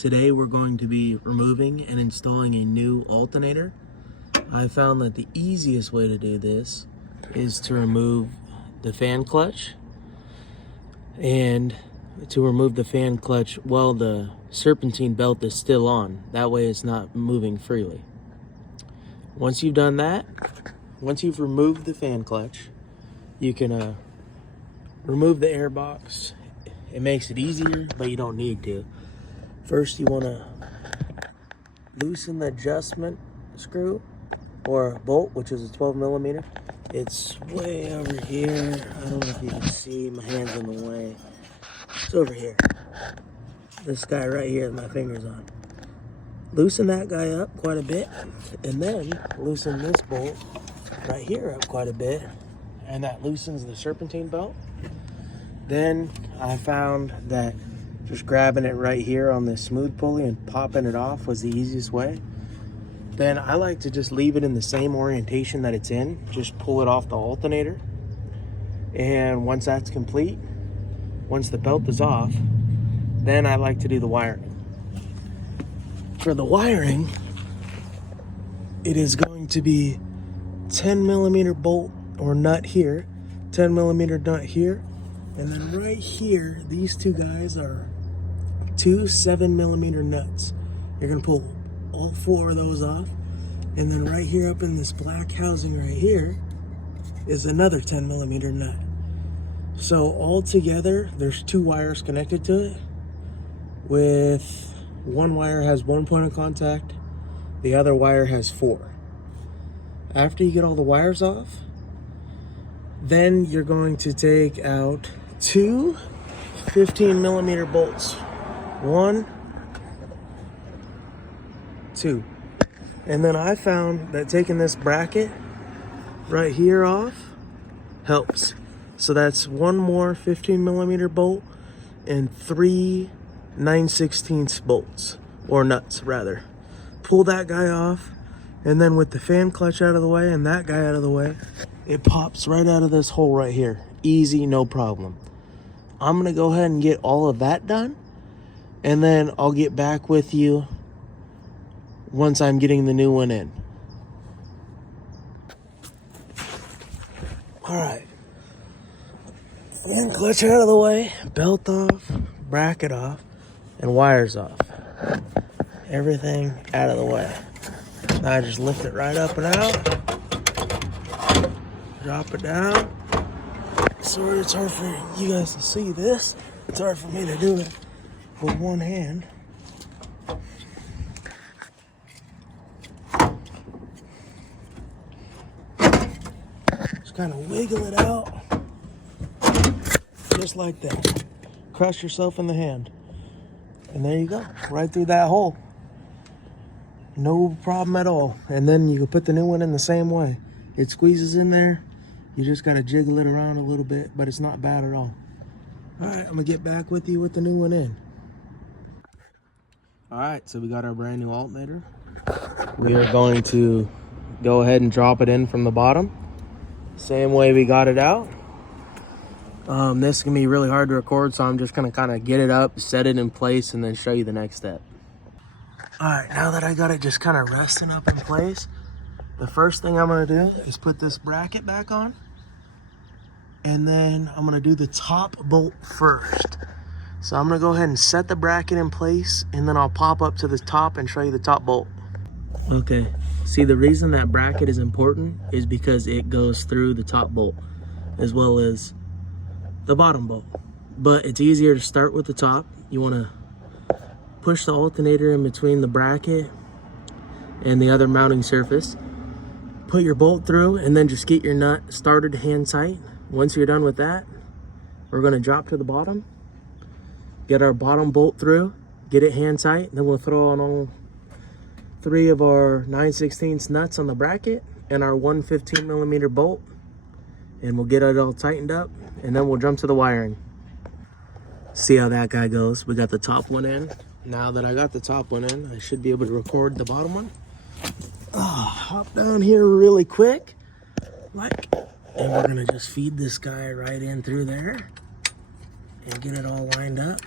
Today we're going to be removing and installing a new alternator. I found that the easiest way to do this is to remove the fan clutch, and to remove the fan clutch while the serpentine belt is still on. That way it's not moving freely. Once you've done that, once you've removed the fan clutch, you can remove the air box. It makes it easier, but you don't need to. First, you want to loosen the adjustment screw or bolt, which is a 12 millimeter. It's way over here. I don't know if you can see, my hand's in the way. It's over here. This guy right here with my fingers on. Loosen that guy up quite a bit, and then loosen this bolt right here up quite a bit, and that loosens the serpentine belt. Then I found that just grabbing it right here on this smooth pulley and popping it off was the easiest way. Then I like to just leave it in the same orientation that it's in. Just pull it off the alternator. And once that's complete, once the belt is off, then I like to do the wiring. For the wiring, it is going to be 10 millimeter bolt or nut here, 10 millimeter nut here, and then right here, these two guys are two 7 millimeter nuts. You're gonna pull all four of those off, and then right here up in this black housing right here is another 10 millimeter nut. So all together, there's two wires connected to it, with one wire has one point of contact, the other wire has four. After you get all the wires off, then you're going to take out two 15 millimeter bolts. 1, 2. And then I found that taking this bracket right here off helps. So that's one more 15 millimeter bolt and 3 9/16 bolts, or nuts rather. Pull that guy off, and then with the fan clutch out of the way and that guy out of the way, it pops right out of this hole right here. Easy, no problem. I'm gonna go ahead and get all of that done, and then I'll get back with you once I'm getting the new one in. All right, fan clutch out of the way, belt off, bracket off, and wires off. Everything out of the way. Now I just lift it right up and out, drop it down. Sorry, it's hard for you guys to see this. It's hard for me to do it with one hand. Just kind of wiggle it out, just like that. Crush yourself in the hand. And there you go, right through that hole. No problem at all. And then you can put the new one in the same way. It squeezes in there. You just gotta jiggle it around a little bit, but it's not bad at all. All right, I'm gonna get back with you with the new one in. All right, so we got our brand new alternator. We are going to go ahead and drop it in from the bottom. Same way we got it out. This is gonna be really hard to record, so I'm just gonna kind of get it up, set it in place, and then show you the next step. All right, now that I got it just kind of resting up in place, the first thing I'm gonna do is put this bracket back on, and then I'm gonna do the top bolt first. So I'm gonna go ahead and set the bracket in place, and then I'll pop up to the top and show you the top bolt. Okay, see, the reason that bracket is important is because it goes through the top bolt as well as the bottom bolt. But it's easier to start with the top. You wanna push the alternator in between the bracket and the other mounting surface. Put your bolt through, and then just get your nut started hand tight. Once you're done with that, we're gonna drop to the bottom, get our bottom bolt through, get it hand tight, then we'll throw on all 3 of our 9/16 nuts on the bracket and our 1 15 millimeter bolt, and we'll get it all tightened up, and then we'll jump to the wiring. See how that guy goes. We got the top one in. Now that I got the top one in, I should be able to record the bottom one. Hop down here really quick, and we're gonna just feed this guy right in through there and get it all lined up.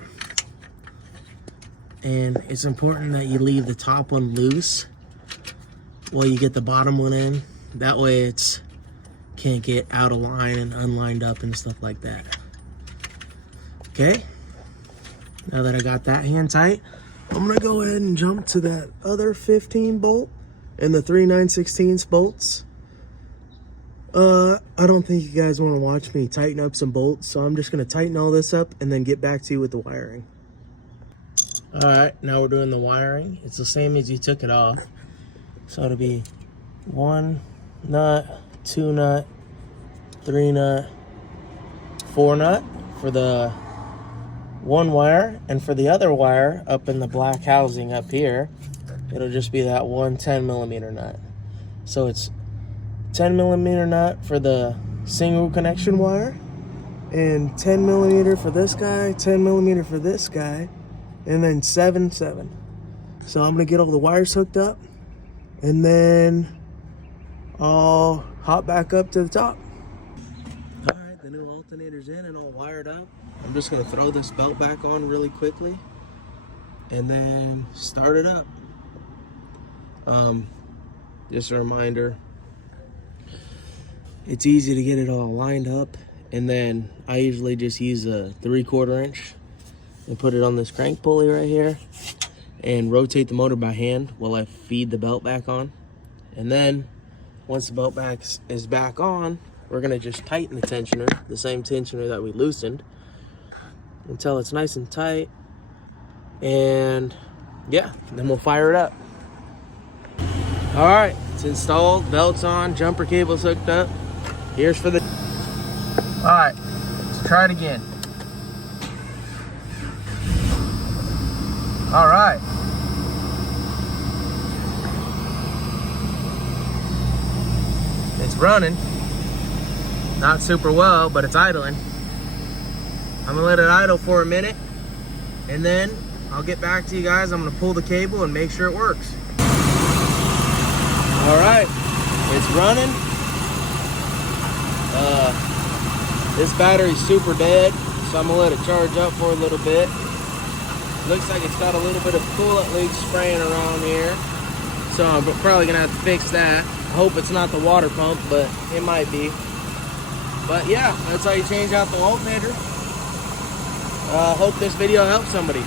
And it's important that you leave the top one loose while you get the bottom one in. That way it's can't get out of line and unlined up and stuff like that. Okay, now that I got that hand tight, I'm gonna go ahead and jump to that other 15 bolt and the 3 9/16 bolts. I don't think you guys want to watch me tighten up some bolts, so I'm just gonna tighten all this up and then get back to you with the wiring. All right, now we're doing the wiring. It's the same as you took it off. So it'll be 1 nut, 2 nut, 3 nut, 4 nut for the one wire, and for the other wire up in the black housing up here, it'll just be that one 10mm nut. So it's 10mm nut for the single connection wire, and 10mm for this guy, 10mm for this guy, and then 7/7. So I'm gonna get all the wires hooked up, and then I'll hop back up to the top. All right, the new alternator's in and all wired up. I'm just gonna throw this belt back on really quickly and then start it up. Just a reminder, it's easy to get it all lined up, and then I usually just use a 3/4 inch and put it on this crank pulley right here and rotate the motor by hand while I feed the belt back on. And then once the belt is back on, we're gonna just tighten the tensioner, the same tensioner that we loosened, until it's nice and tight. And yeah, then we'll fire it up. All right, it's installed, belt's on, jumper cable's hooked up. Here's for the... All right, let's try it again. All right. It's running. Not super well, but it's idling. I'm gonna let it idle for a minute, and then I'll get back to you guys. I'm gonna pull the cable and make sure it works. All right, it's running. This battery's super dead, so I'm gonna let it charge up for a little bit. Looks like it's got a little bit of coolant leak spraying around here, so I'm probably gonna have to fix that. I hope it's not the water pump, but it might be. But yeah, that's how you change out the alternator. Hope this video helps somebody.